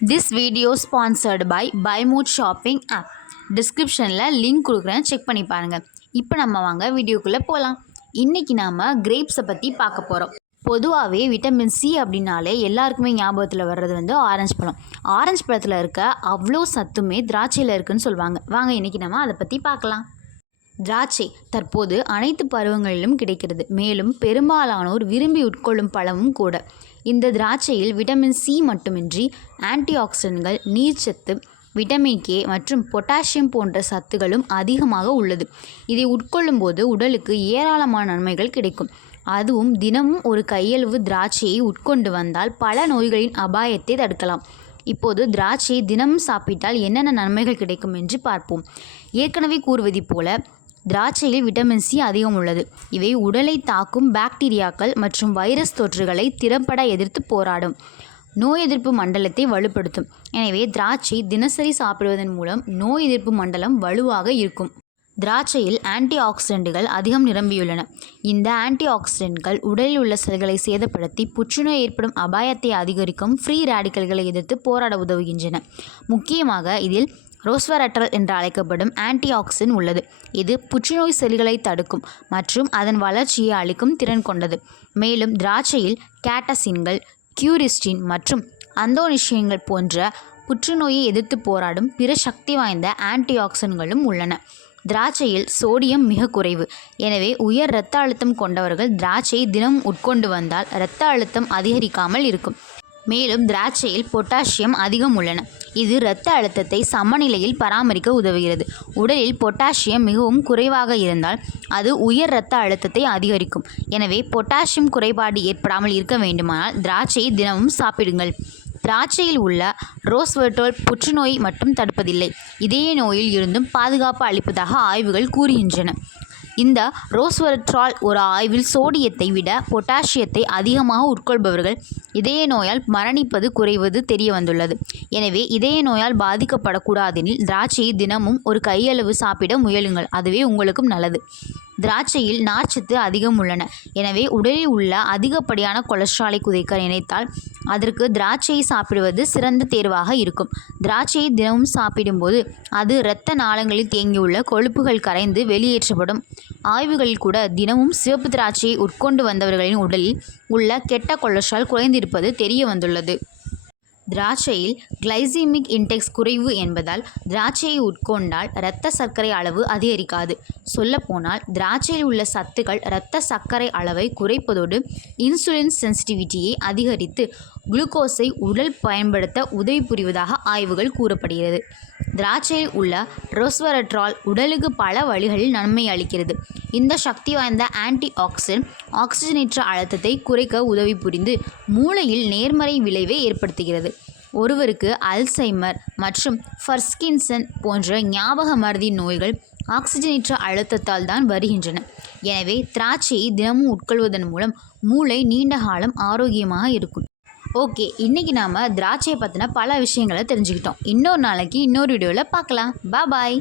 This video sponsored by Buymood Shopping app. டிஸ்கிரிப்ஷனில் link கொடுக்குறேன், check பண்ணி பாருங்கள். இப்போ நம்ம வாங்க வீடியோக்குள்ளே போகலாம். இன்றைக்கி நாம் கிரேப்ஸை பற்றி பார்க்க போகிறோம். பொதுவாகவே விட்டமின் சி அப்படின்னாலே எல்லாருக்குமே ஞாபகத்தில் வர்றது ஆரஞ்சு பழம். ஆரஞ்சு பழத்தில் இருக்க அவ்வளோ சத்துமே திராட்சையில் இருக்குதுன்னு சொல்லுவாங்க. வாங்க இன்றைக்கி நம்ம அதை பற்றி பார்க்கலாம். திராட்சை தற்போது அனைத்து பருவங்களிலும் கிடைக்கிறது. மேலும் பெரும்பாலானோர் விரும்பி உட்கொள்ளும் பழமும் கூட. இந்த திராட்சையில் விட்டமின் சி மட்டுமின்றி ஆன்டி ஆக்சிடென்ட்கள், நீர்ச்சத்து, விட்டமின் கே மற்றும் பொட்டாசியம் போன்ற சத்துகளும் அதிகமாக உள்ளது. இதை உட்கொள்ளும் போது உடலுக்கு ஏராளமான நன்மைகள் கிடைக்கும். அதுவும் தினமும் ஒரு கையளவு திராட்சையை உட்கொண்டு வந்தால் பல நோய்களின் அபாயத்தை தடுக்கலாம். இப்போது திராட்சையை தினமும் சாப்பிட்டால் என்னென்ன நன்மைகள் கிடைக்கும் என்று பார்ப்போம். ஏற்கனவே கூறுவது போல திராட்சையில் விட்டமின் சி அதிகம் உள்ளது. இவை உடலை தாக்கும் பாக்டீரியாக்கள் மற்றும் வைரஸ் தொற்றுகளை திறம்பட எதிர்த்து போராடும். நோய் எதிர்ப்பு மண்டலத்தை வலுப்படுத்தும். எனவே திராட்சை தினசரி சாப்பிடுவதன் மூலம் நோய் எதிர்ப்பு மண்டலம் வலுவாக இருக்கும். திராட்சையில் ஆன்டி ஆக்சிடென்ட்கள் அதிகம் நிரம்பியுள்ளன. இந்த ஆன்டி ஆக்சிடென்ட்கள் உடலில் உள்ள செல்களை சேதப்படுத்தி புற்றுநோய் ஏற்படும் அபாயத்தை அதிகரிக்கும் ஃப்ரீ ரேடிக்கல்களை எதிர்த்து போராட உதவுகின்றன. முக்கியமாக இதில் ரோஸ்வரட்ரால் என்று அழைக்கப்படும் ஆன்டி ஆக்சிடென்ட் உள்ளது. இது புற்றுநோய் செல்களை தடுக்கும் மற்றும் அதன் வளர்ச்சியை அளிக்கும் திறன் கொண்டது. மேலும் திராட்சையில் கேட்டசின்கள், கியூரிஸ்டின் மற்றும் அந்தோனிஷியன்கள் போன்ற புற்றுநோயை எதிர்த்து போராடும் பிற சக்தி வாய்ந்த ஆன்டி ஆக்சிடென்ட்களும் உள்ளன. திராட்சையில் சோடியம் மிக குறைவு. எனவே உயர் இரத்த அழுத்தம் கொண்டவர்கள் திராட்சையை தினம் உட்கொண்டு வந்தால் இரத்த அழுத்தம் அதிகரிக்காமல் இருக்கும். மேலும் திராட்சையில் பொட்டாசியம் அதிகம் உள்ளன. இது இரத்த அழுத்தத்தை சமநிலையில் பராமரிக்க உதவுகிறது. உடலில் பொட்டாசியம் மிகவும் குறைவாக இருந்தால் அது உயர் இரத்த அழுத்தத்தை அதிகரிக்கும். எனவே பொட்டாசியம் குறைபாடு ஏற்படாமல் இருக்க வேண்டுமானால் திராட்சையை தினமும் சாப்பிடுங்கள். திராட்சையில் உள்ள ரோஸ்வெர்ட்ரால் புற்றுநோயை மட்டும் தடுப்பதில்லை, இதய நோயில் இருந்தும் பாதுகாப்பு அளிப்பதாக ஆய்வுகள் கூறுகின்றன. இந்த ரோஸ்வெர்ட்ரால் ஒரு ஆய்வில் சோடியத்தை விட பொட்டாசியத்தை அதிகமாக உட்கொள்பவர்கள் இதய நோயால் மரணிப்பது குறைவது தெரிய வந்துள்ளது. எனவே இதய நோயால் பாதிக்கப்படக்கூடாதெனில் திராட்சையை தினமும் ஒரு கையளவு சாப்பிட முயலுங்கள். அதுவே உங்களுக்கும் நல்லது. திராட்சையில் நார்ச்சத்து அதிகம் உள்ளன. எனவே உடலில் உள்ள அதிகப்படியான கொலஸ்ட்ராலை குறைக்க நினைத்தால் அதற்கு திராட்சையை சாப்பிடுவது சிறந்த தேர்வாக இருக்கும். திராட்சையை தினமும் சாப்பிடும்போது அது இரத்த நாளங்களில் தேங்கியுள்ள கொழுப்புகள் கரைந்து வெளியேற்றப்படும். ஆய்வுகளில் கூட தினமும் சிவப்பு திராட்சையை உட்கொண்டு வந்தவர்களின் உடலில் உள்ள கெட்ட கொலஸ்ட்ரால் குறைந்திருப்பது தெரிய வந்துள்ளது. திராட்சையில் கிளைசிமிக் இன்டெக்ஸ் குறைவு என்பதால் திராட்சையை உட்கொண்டால் இரத்த சர்க்கரை அளவு அதிகரிக்காது. சொல்லப்போனால் திராட்சையில் உள்ள சத்துக்கள் இரத்த சர்க்கரை அளவை குறைப்பதோடு இன்சுலின் சென்சிட்டிவிட்டியை அதிகரித்து குளுக்கோஸை உடல் பயன்படுத்த உதவி புரிவதாக ஆய்வுகள் கூறப்படுகிறது. திராட்சையில் உள்ள ரோஸ்வெர்ட்ரால் உடலுக்கு பல வழிகளில் நன்மை அளிக்கிறது. இந்த சக்தி வாய்ந்த ஆன்டி ஆக்சிடென்ட் ஆக்சிஜனேற்ற அழுத்தத்தை குறைக்க உதவி புரிந்து மூளையில் நேர்மறை விளைவை ஏற்படுத்துகிறது. ஒருவருக்கு அல்சைமர் மற்றும் பர்கின்சன் போன்ற ஞாபக மறதி நோய்கள் ஆக்சிஜனேற்ற அழுத்தத்தால் தான் வருகின்றன. எனவே திராட்சையை தினமும் உட்கொள்வதன் மூலம் மூளை நீண்ட காலம் ஆரோக்கியமாக இருக்கும். ஓகே, இன்றைக்கி நாம் திராட்சையை பற்றின பல விஷயங்களை தெரிஞ்சுக்கிட்டோம். இன்னொரு நாளைக்கு இன்னொரு வீடியோவில் பார்க்கலாம். பாய்.